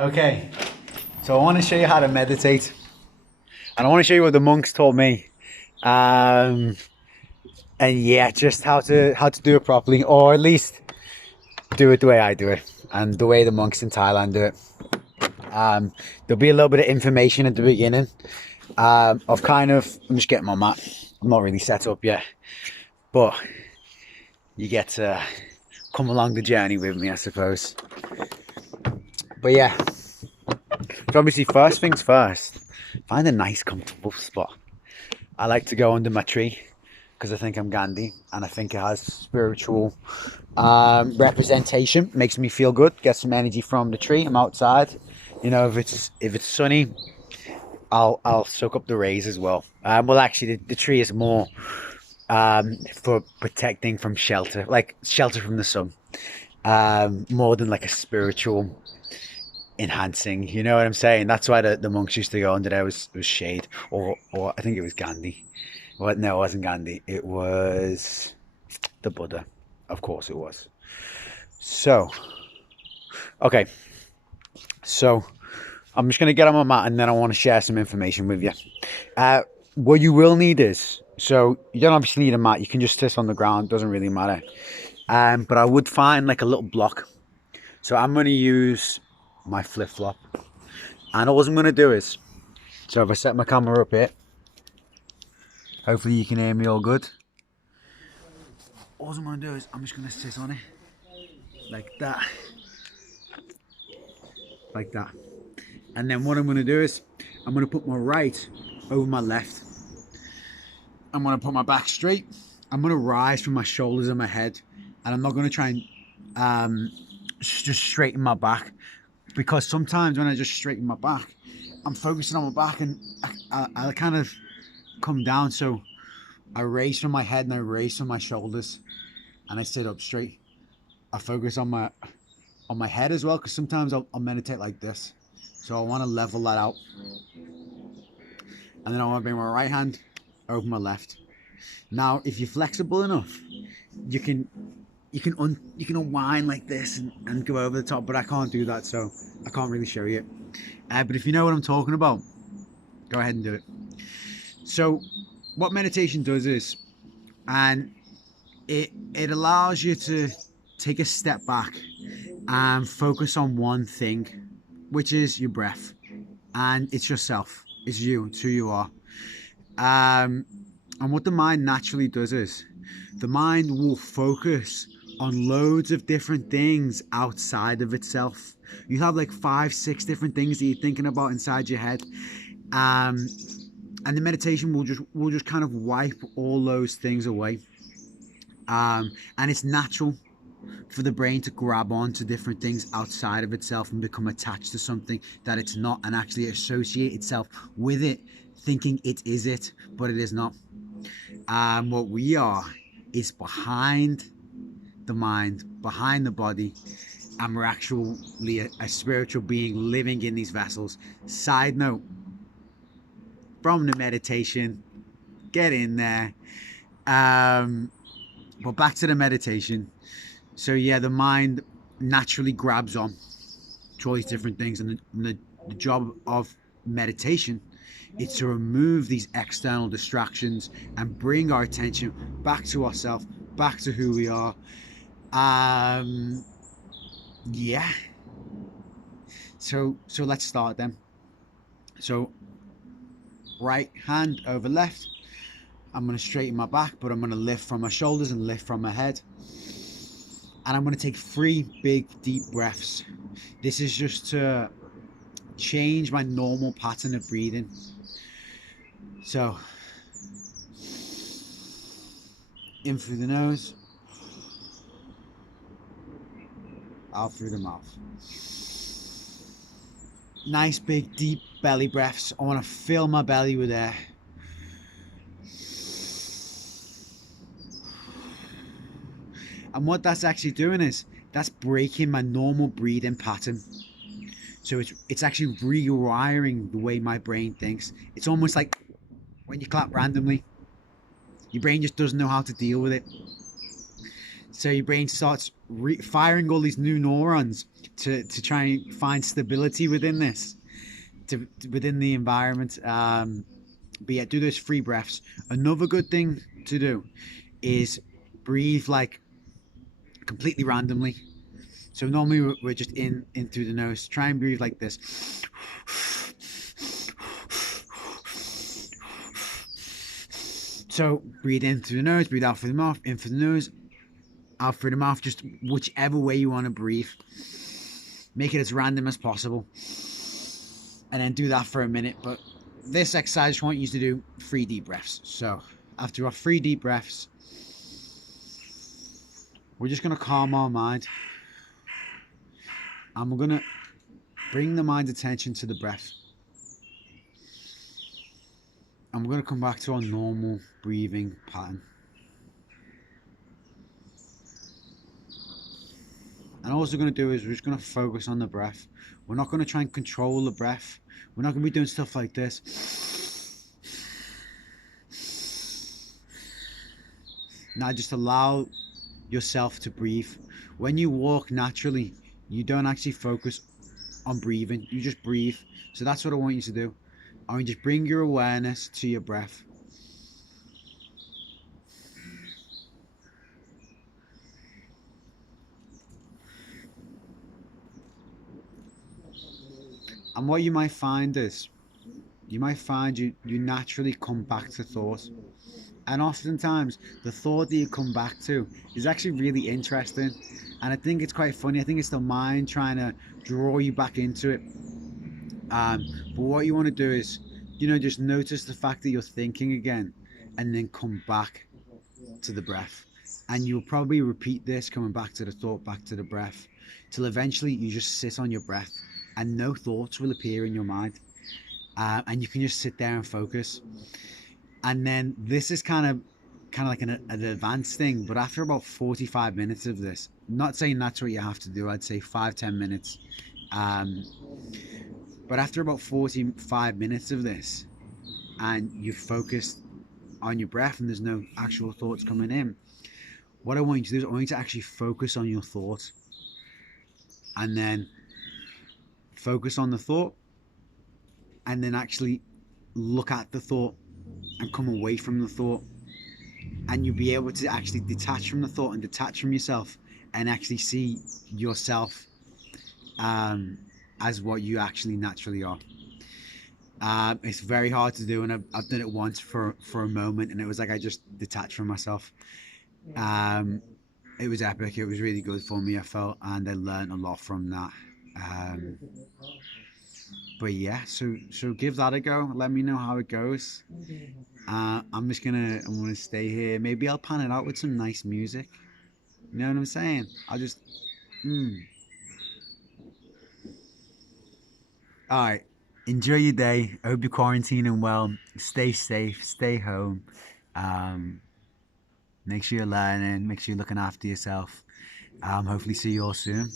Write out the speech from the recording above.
Okay, so I want to show you how to meditate, and I want to show you what the monks taught me, um, and yeah, just how to do it properly, or at least do it the way I do it, and the way the monks in Thailand do it. There'll be a little bit of information at the beginning, of kind of. I'm just getting my mat. I'm not really set up yet, but you get to come along the journey with me, I suppose. But yeah, so obviously, first things first, find a nice, comfortable spot. I like to go under my tree because I think I'm Gandhi and I think it has spiritual representation. Makes me feel good. Get some energy from the tree. I'm outside. You know, if it's sunny, I'll soak up the rays as well. Well, actually, the tree is more for protecting from shelter, like shelter from the sun, more than like a spiritual enhancing. You know what I'm saying? That's why the monks used to go under there was shade, or I think it was Gandhi. Well, no, it wasn't Gandhi. It was the Buddha. Of course, it was. So, okay. So, I'm just gonna get on my mat, and then I want to share some information with you. What you will need is, so you don't obviously need a mat. You can just sit on the ground. Doesn't really matter. But I would find like a little block. So I'm gonna use my flip flop, and all I'm gonna do is, so if I set my camera up here, hopefully you can hear me all good. All I'm gonna do is I'm just gonna sit on it like that, like that, and then what I'm gonna do is I'm gonna put my right over my left. I'm gonna put my back straight. I'm gonna rise from my shoulders and my head, and I'm not gonna try and just straighten my back, because sometimes when I just straighten my back, I'm focusing on my back and I kind of come down. So I raise from my head and I raise from my shoulders and I sit up straight. I focus on my head as well, because sometimes I'll meditate like this. So I want to level that out, and then I want to bring my right hand over my left. Now, if you're flexible enough, you can you can unwind like this and go over the top, but I can't do that, so I can't really show you. But if you know what I'm talking about, go ahead and do it. So what meditation does is, and it allows you to take a step back and focus on one thing, which is your breath, and it's yourself. It's you. It's who you are. And what the mind naturally does is, the mind will focus on loads of different things outside of itself. You have like 5, 6 different things that you're thinking about inside your head, and the meditation will just kind of wipe all those things away. And it's natural for the brain to grab on to different things outside of itself and become attached to something that it's not, and actually associate itself with it, thinking it is it, but it is not. What we are is behind the mind, behind the body, and we're actually a spiritual being living in these vessels. Side note from the meditation, get in there. But back to the meditation. So yeah, the mind naturally grabs on to all these different things, and the job of meditation is to remove these external distractions and bring our attention back to ourselves, back to who we are. Yeah. So let's start then. So right hand over left. I'm going to straighten my back, but I'm going to lift from my shoulders and lift from my head. And I'm going to take 3 big deep breaths. This is just to change my normal pattern of breathing. So in through the nose, out through the mouth. Nice big deep belly breaths. I want to fill my belly with air. And what that's actually doing is, that's breaking my normal breathing pattern. So it's actually rewiring the way my brain thinks. It's almost like when you clap randomly, your brain just doesn't know how to deal with it. So your brain starts firing all these new neurons to try and find stability within this, within the environment. But yeah, do those free breaths. Another good thing to do is breathe like completely randomly. So normally we're just in through the nose. Try and breathe like this. So breathe in through the nose, breathe out through the mouth, in through the nose, out through the mouth, just whichever way you want to breathe. Make it as random as possible. And then do that for a minute. But this exercise, I just want you to do 3 deep breaths. So after our 3 deep breaths, we're just going to calm our mind. And we're going to bring the mind's attention to the breath. And we're going to come back to our normal breathing pattern. And all we're going to do is we're just going to focus on the breath. We're not going to try and control the breath. We're not going to be doing stuff like this. Now just allow yourself to breathe. When you walk naturally, you don't actually focus on breathing. You just breathe. So that's what I want you to do. I want you to just bring your awareness to your breath. And what you might find is, you might find you naturally come back to thought. And oftentimes, the thought that you come back to is actually really interesting. And I think it's quite funny. I think it's the mind trying to draw you back into it. But what you want to do is, just notice the fact that you're thinking again, and then come back to the breath. And you'll probably repeat this, coming back to the thought, back to the breath, till eventually you just sit on your breath and no thoughts will appear in your mind. And you can just sit there and focus. And then this is kind of like an advanced thing, but after about 45 minutes of this, not saying that's what you have to do, I'd say 5-10 minutes. But after about 45 minutes of this, and you've focused on your breath and there's no actual thoughts coming in, what I want you to do is I want you to actually focus on your thought, and then focus on the thought, and then actually look at the thought and come away from the thought, and you'll be able to actually detach from the thought and detach from yourself and actually see yourself as what you actually naturally are. It's very hard to do, and I've done it once for a moment, and it was like I just detached from myself. It was epic. It was really good for me, I felt, and I learned a lot from that. But yeah, so give that a go. Let me know how it goes. I'm gonna stay here. Maybe I'll pan it out with some nice music. You know what I'm saying? I'll just All right. Enjoy your day. I hope you're quarantining well. Stay safe. Stay home. Um, Make sure you're learning. Make sure you're looking after yourself. Hopefully see you all soon.